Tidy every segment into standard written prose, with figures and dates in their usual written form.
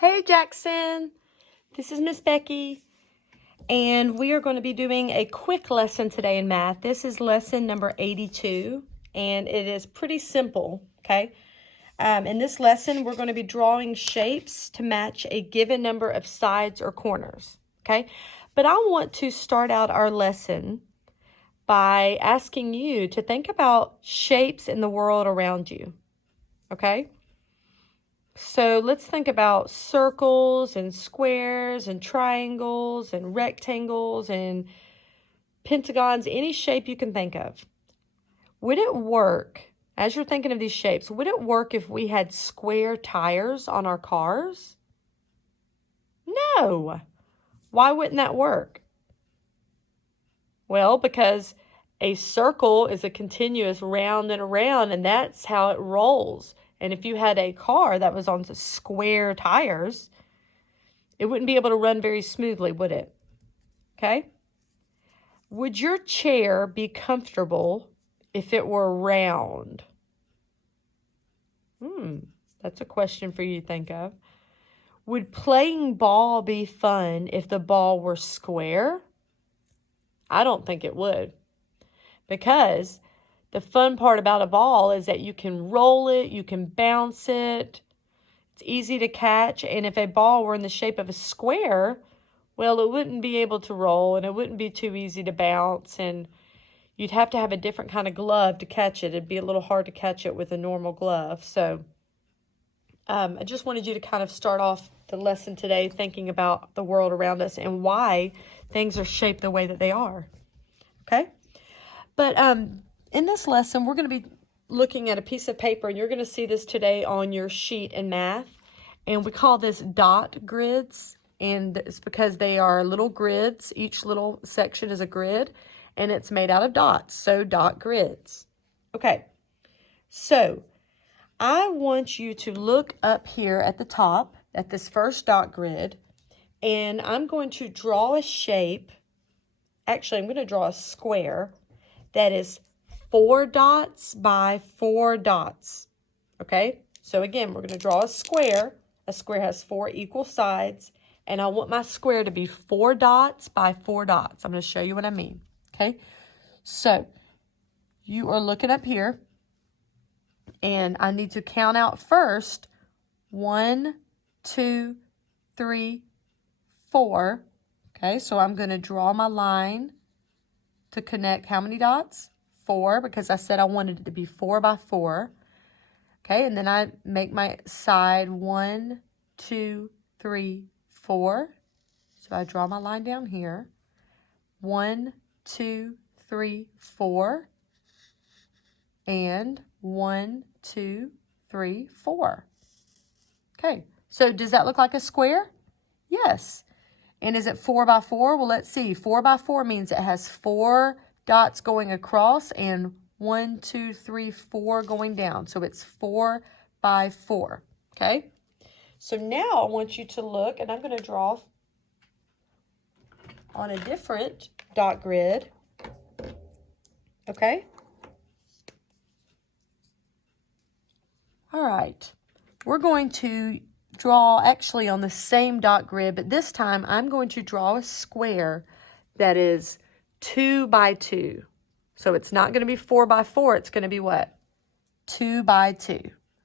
Hey Jackson, this is Miss Becky, and we are going to be doing a quick lesson today in math. This is lesson number 82, and it is pretty simple, okay? In this lesson, we're going to be drawing shapes to match a given number of sides or corners, okay? But I want to start out our lesson by asking you to think about shapes in the world around you, okay? So let's think about circles and squares and triangles and rectangles and pentagons, any shape you can think of. Would it work, as you're thinking of these shapes, would it work if we had square tires on our cars? No. Why wouldn't that work? Well, because a circle is a continuous round and around, and that's how it rolls. And if you had a car that was on square tires, it wouldn't be able to run very smoothly, would it? Okay? Would your chair be comfortable if it were round? That's a question for you to think of. Would playing ball be fun if the ball were square? I don't think it would. Because the fun part about a ball is that you can roll it, you can bounce it, it's easy to catch, and if a ball were in the shape of a square, well, it wouldn't be able to roll, and it wouldn't be too easy to bounce, and you'd have to have a different kind of glove to catch it. It'd be a little hard to catch it with a normal glove. So I just wanted you to kind of start off the lesson today thinking about the world around us and why things are shaped the way that they are. Okay? But in this lesson, we're going to be looking at a piece of paper, and you're going to see this today on your sheet in math. And we call this dot grids, and it's because they are little grids. Each little section is a grid, and it's made out of dots, so dot grids. Okay, so I want you to look up here at the top at this first dot grid, and I'm going to draw a shape. Actually, I'm going to draw a square that is 4 dots by 4 dots, okay? So again, we're going to draw a square. A square has 4 equal sides, and I want my square to be 4 dots by 4 dots. I'm going to show you what I mean, okay? So you are looking up here, and I need to count out first 1, 2, 3, 4, okay? So I'm going to draw my line to connect how many dots? 4, because I said I wanted it to be 4 by 4. Okay, and then I make my side 1, 2, 3, 4. So I draw my line down here. 1, 2, 3, 4. And 1, 2, 3, 4. Okay, so does that look like a square? Yes. And is it 4 by 4? Well, let's see. 4 by 4 means it has 4 dots going across and 1, 2, 3, 4 going down. So it's 4 by 4. Okay? So now I want you to look, and I'm going to draw on a different dot grid. Okay? All right. We're going to draw actually on the same dot grid, but this time I'm going to draw a square that is 2 by 2. So it's not going to be 4 by 4. It's going to be what? 2 by 2.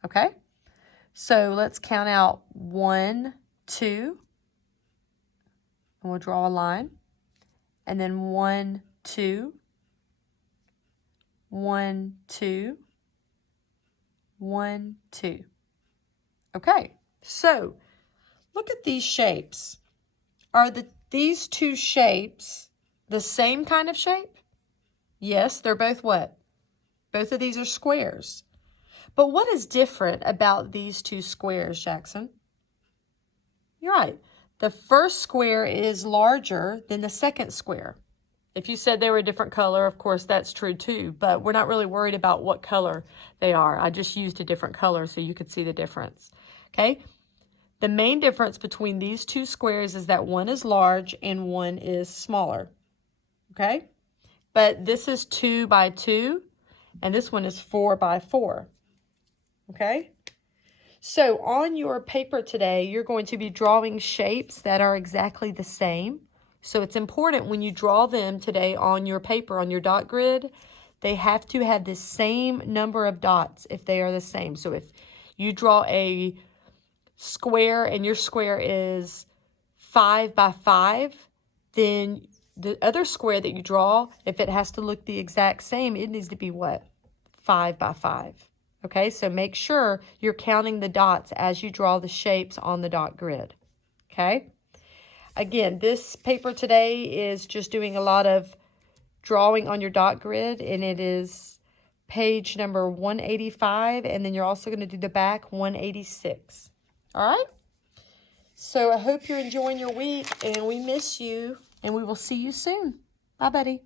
Okay? So let's count out 1, 2. And we'll draw a line. And then 1, 2. 1, 2. 1, 2. Okay. So look at these shapes. Are these two shapes the same kind of shape? Yes, they're both what? Both of these are squares. But what is different about these two squares, Jackson? You're right. The first square is larger than the second square. If you said they were a different color, of course, that's true too. But we're not really worried about what color they are. I just used a different color so you could see the difference. Okay? The main difference between these two squares is that one is large and one is smaller. Okay? But this is 2 by 2, and this one is 4 by 4. Okay? So on your paper today, you're going to be drawing shapes that are exactly the same. So it's important when you draw them today on your paper, on your dot grid, they have to have the same number of dots if they are the same. So if you draw a square and your square is 5 by 5, then the other square that you draw, if it has to look the exact same, it needs to be what? 5 by 5. Okay, so make sure you're counting the dots as you draw the shapes on the dot grid. Okay, again, this paper today is just doing a lot of drawing on your dot grid, and it is page number 185, and then you're also going to do the back 186. All right, so I hope you're enjoying your week, and we miss you, and we will see you soon. Bye, buddy.